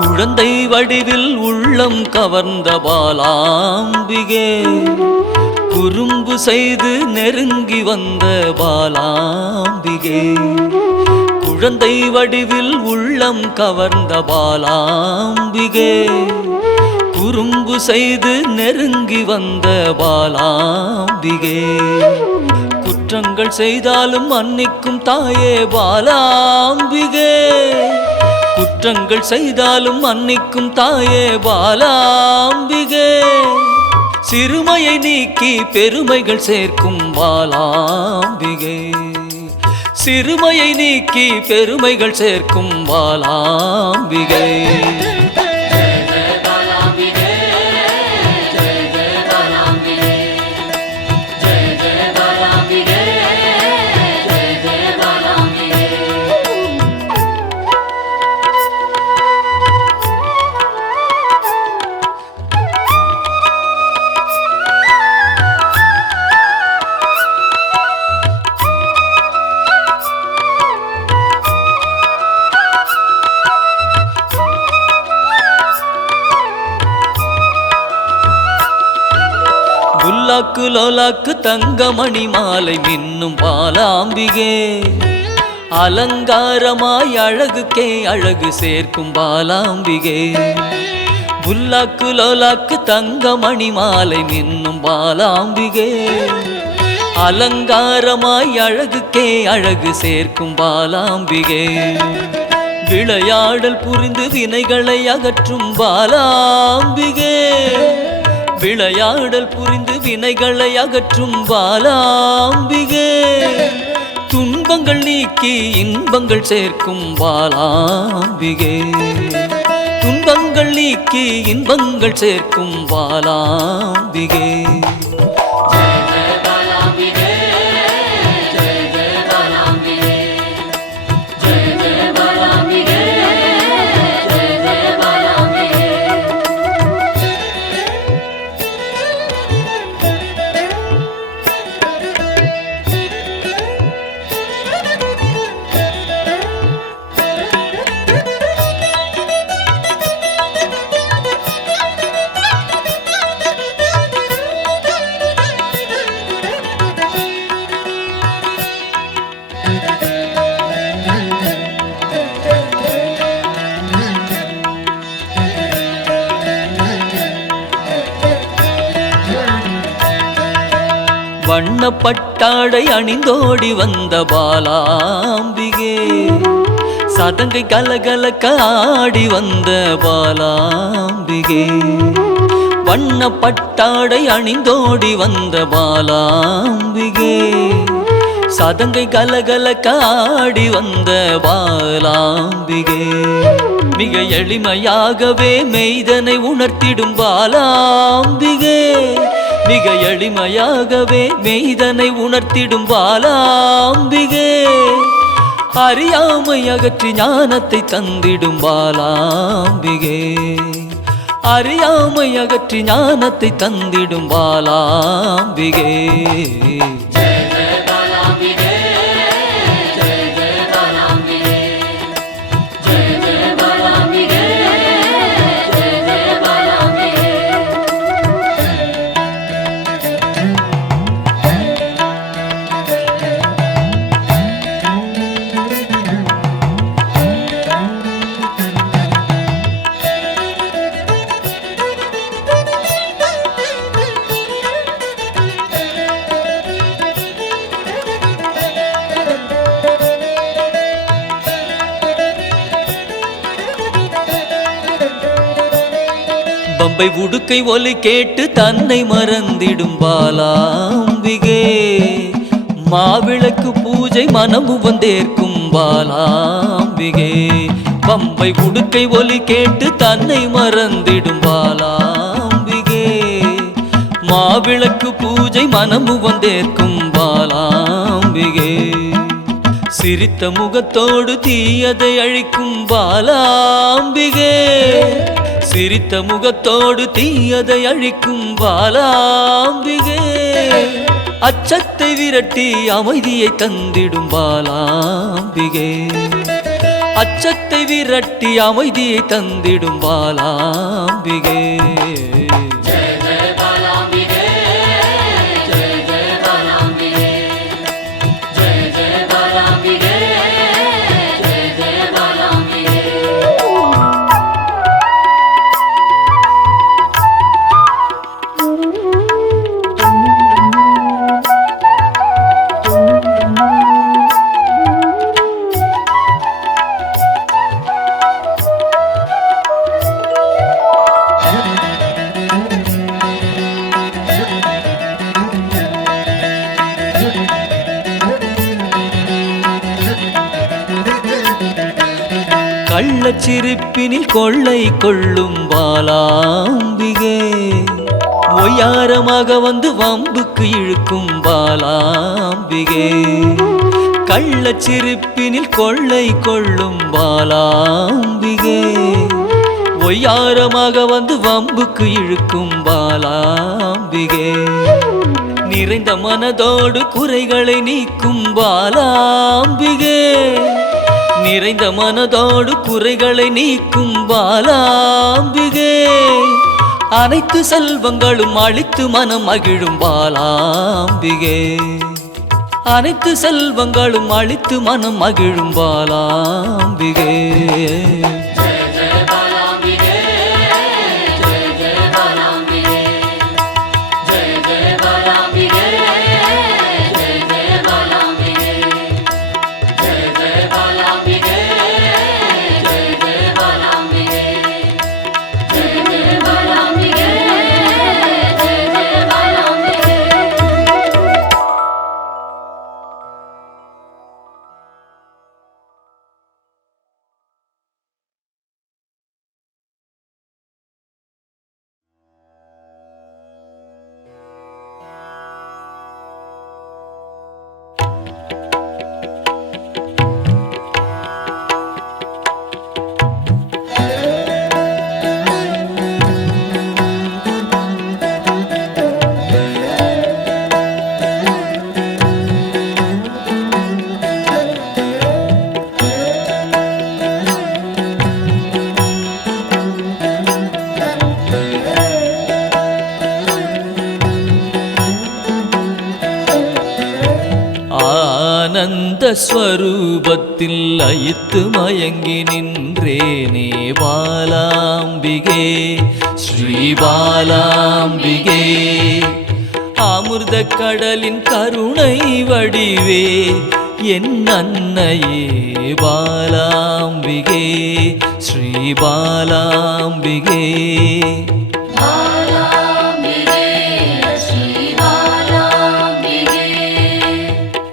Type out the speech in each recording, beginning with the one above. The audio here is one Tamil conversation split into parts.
குழந்தை வடிவில் உள்ளம் கவர்ந்த பாலாம்பிகே, குறும்பு செய்து நெருங்கி வந்த பாலாம்பிகே. குழந்தை வடிவில் உள்ளம் கவர்ந்த பாலாம்பிகே, குறும்பு செய்து நெருங்கி வந்த பாலாம்பிகே. குற்றங்கள் செய்தாலும் மன்னிக்கும் தாயே பாலாம்பிகே, குற்றங்கள் செய்தாலும் மன்னிக்கும் தாயே பாலாம்பிகே. சிறுமையை நீக்கி பெருமைகள் சேர்க்கும் பாலாம்பிகே, சிறுமையை நீக்கி பெருமைகள் சேர்க்கும் பாலாம்பிகே. லோலாக்கு லோலாக்கு தங்கமணி மாலை மின்னும் பாலாம்பிகே, அலங்காரமாய் அழகுக்கே அழகு சேர்க்கும் பாலாம்பிகே. புல்லாக்கு லோலாக்கு தங்கமணி மாலை மின்னும் பாலாம்பிகே, அலங்காரமாய் அழகுக்கே அழகு சேர்க்கும் பாலாம்பிகே. விளையாடல் புரிந்து வினைகளை அகற்றும் பாலாம்பிகே, விளையாடல் புரிந்து வினைகளை அகற்றும் பாலாம்பிகே. துன்பங்கள் நீக்கி இன்பங்கள் சேர்க்கும் பாலாம்பிகே, துன்பங்கள் நீக்கி இன்பங்கள் சேர்க்கும் பாலாம்பிகே. வண்ணப்பட்டாடை அணிந்தோடி வந்த பாலாம்பிகே, சதங்கை கலகலக்க ஆடி வந்த பாலாம்பிகே. வண்ணப்பட்டாடை அணிந்தோடி வந்த பாலாம்பிகே, சதங்கை கலகலக்க ஆடி வந்த பாலாம்பிகே. மிக எளிமையாகவே மெய்தனை உணர்த்திடும் பாலாம்பிகே, மிக எளிமையாகவே மெய்தனை உணர்த்திடும் பாலாம்பிகே. அறியாமை அகற்றி ஞானத்தை தந்திடும் பாலாம்பிகே, அறியாமை அகற்றி ஞானத்தை தந்திடும் பாலாம்பிகே. பம்பை உடுக்கை ஒலி கேட்டு தன்னை மறந்திடும் பாலாம்பிகே, மாவிளக்கு பூஜை மனமு வந்தேற்கும் பாலாம்பிகே. பம்பை உடுக்கை ஒலி கேட்டு தன்னை மறந்திடும் பாலாம்பிகே, மாவிளக்கு பூஜை மனமு வந்தேற்கும் பாலாம்பிகே. சிரித்த முகத்தோடு தீயதை அழிக்கும் பாலாம்பிகே சிரித்த முகத்தோடு தீயதை அழிக்கும் பாலாம்பிகே அச்சத்தை விரட்டி அமைதியை தந்திடும் பாலாம்பிகே அச்சத்தை விரட்டி அமைதியை தந்திடும் பாலாம்பிகே கள்ளச்சிரிப்பினில் கொள்ளை கொள்ளும் பாலாம்பிகே ஒய்யாரமாக வந்து வம்புக்கு இழுக்கும் பாலாம்பிகே கள்ளச்சிரிப்பினில் கொள்ளை கொள்ளும் பாலாம்பிகே ஒய்யாரமாக வந்து வம்புக்கு இழுக்கும் பாலாம்பிகே நிறைந்த மனதோடு குறைகளை நீக்கும் பாலாம்பிகே நிறைந்த மனதோடு குறைகளை நீக்கும் பாலாம்பிகே அனைத்து செல்வங்களும் அளித்து மனம் மகிழும் பாலாம்பிகே அனைத்து செல்வங்களும் அளித்து மனம் மகிழும் பாலாம்பிகே ஆனந்த ஸ்வரூபத்தில் லயித்து மயங்கி நின்றேனே பாலாம்பிகே ஸ்ரீ பாலாம்பிகே அமிர்த கடலின் கருணை வடிவே என் அன்னையே பாலாம்பிகே ஸ்ரீ பாலாம்பிகே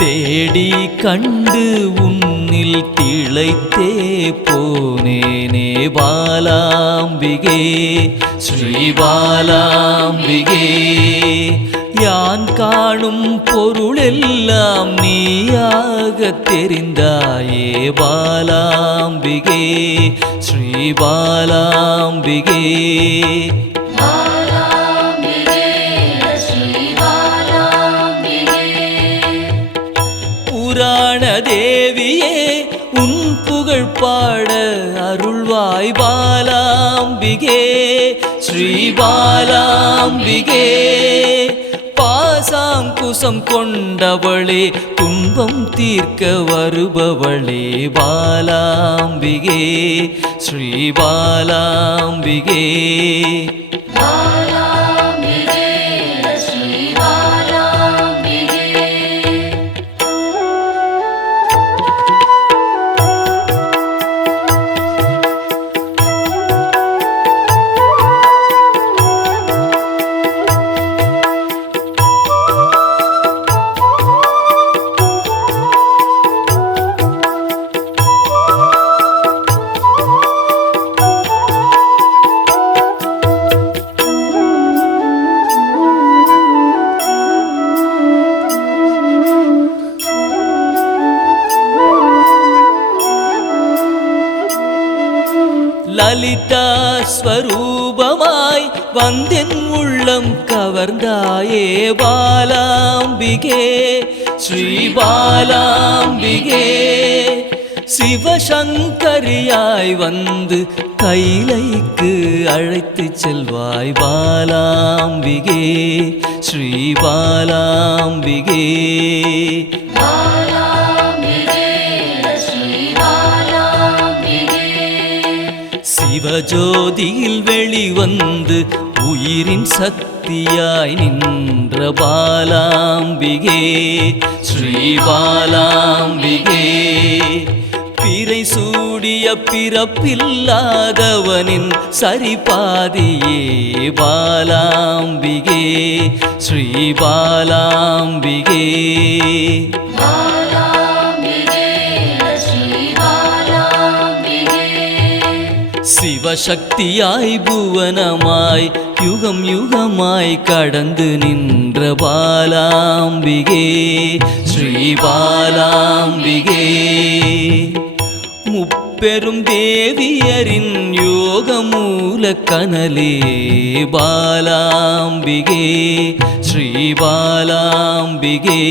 தேடி கண்டு உன்னில் திளைத்தே போனேனே பாலாம்பிகே ஸ்ரீ பாலாம்பிகே யான் காணும் பொருளெல்லாம் நீயாக தெரிந்தாயே பாலாம்பிகே ஸ்ரீ பாலாம்பிகே புராண தேவியே உன் புகழ் பாட அருள்வாய் பாலாம்பிகே ஸ்ரீ பாலாம்பிகே பாசாங்குசம் கொண்டவளே துன்பம் தீர்க்க வருபவளே பாலாம்பிகே ஸ்ரீ பாலாம்பிகே ஸ்வரூபமாய் வந்தென் உள்ளம் கவர்ந்தாயே பாலாம்பிகே ஸ்ரீ பாலாம்பிகே சிவசங்கரியாய் வந்து கைலைக்கு அழைத்து செல்வாய் பாலாம்பிகே ஸ்ரீ பாலாம்பிகே சிவஜோதியில் வெளிவந்து உயிரின் சக்தியாய் நின்ற பாலாம்பிகே ஸ்ரீ பாலாம்பிகே பிறை சூடிய பிறப்பில்லாதவனின் சரிபாதியே பாலாம்பிகே ஸ்ரீ பாலாம்பிகே சிவசக்தியாய் புவனமாய் யுகம் யுகமாய் கடந்து நின்ற பாலாம்பிகே ஸ்ரீ பாலாம்பிகே முப்பெரும் தேவியரின் யோகமூல கனலே பாலாம்பிகே ஸ்ரீ பாலாம்பிகே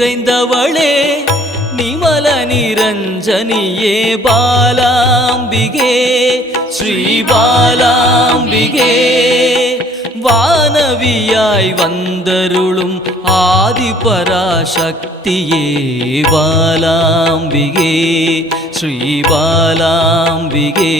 நிறைந்தவளே நிமல நிரஞ்சனியே பாலாம்பிகே ஸ்ரீ பாலாம்பிகே வானவியாய் வந்தருளும் ஆதிபராசக்தியே பாலாம்பிகே ஸ்ரீ பாலாம்பிகே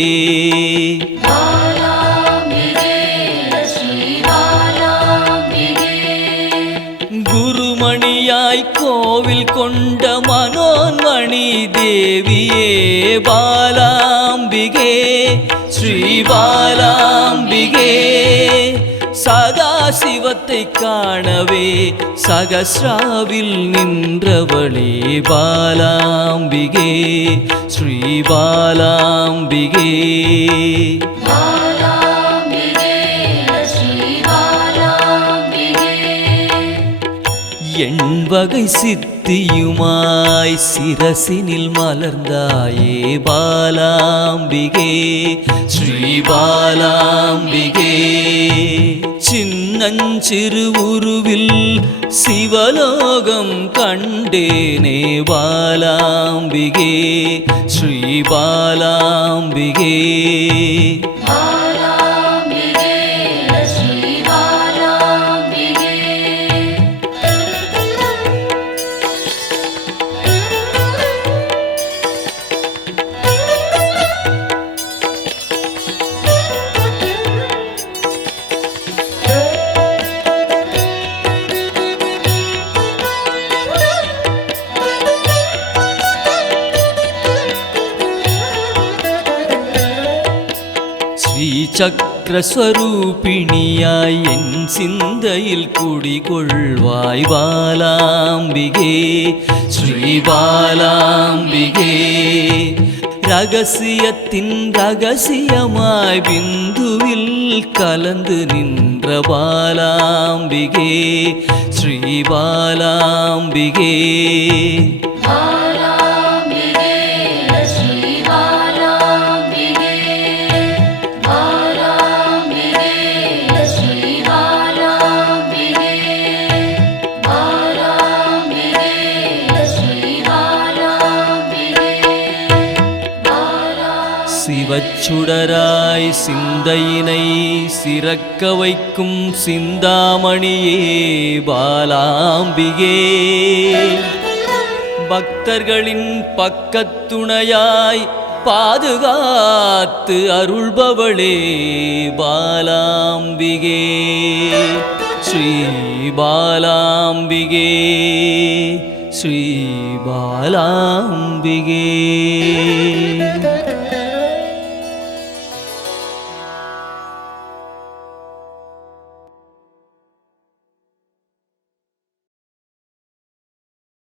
குருமணியாய் கோவில் கொண்ட மனோன்மணி தேவியே பாலாம்பிகே ஸ்ரீ பாலாம்பிகே சதா சிவத்தை காணவே சகஸ்ராவில் நின்றவளே பாலாம்பிகே ஸ்ரீ பாலாம்பிகே எண்வகை சித்தியுமாய் சிரசினில் மலர்ந்தாயே பாலாம்பிகே ஸ்ரீ பாலாம்பிகே சின்னஞ்சிறு உருவில் சிவலோகம் கண்டேனே பாலாம்பிகே ஸ்ரீ பாலாம்பிகே சக்கரஸ்வரூபிணியாய் என் சிந்தையில் குடிகொள்வாய் பாலாம்பிகே ஸ்ரீ பாலாம்பிகே ரகசியத்தின் ரகசியமாய் பிந்துவில் கலந்து நின்ற பாலாம்பிகே ஸ்ரீ பாலாம்பிகே சிவச்சுடராய் சிந்தையினை சிறக்க வைக்கும் சிந்தாமணியே பாலாம்பிகே பக்தர்களின் பக்கத்துணையாய் பாதுகாத்து அருள்பவளே பாலாம்பிகே. ஸ்ரீ பாலாம்பிகே, ஸ்ரீ பாலாம்பிகே.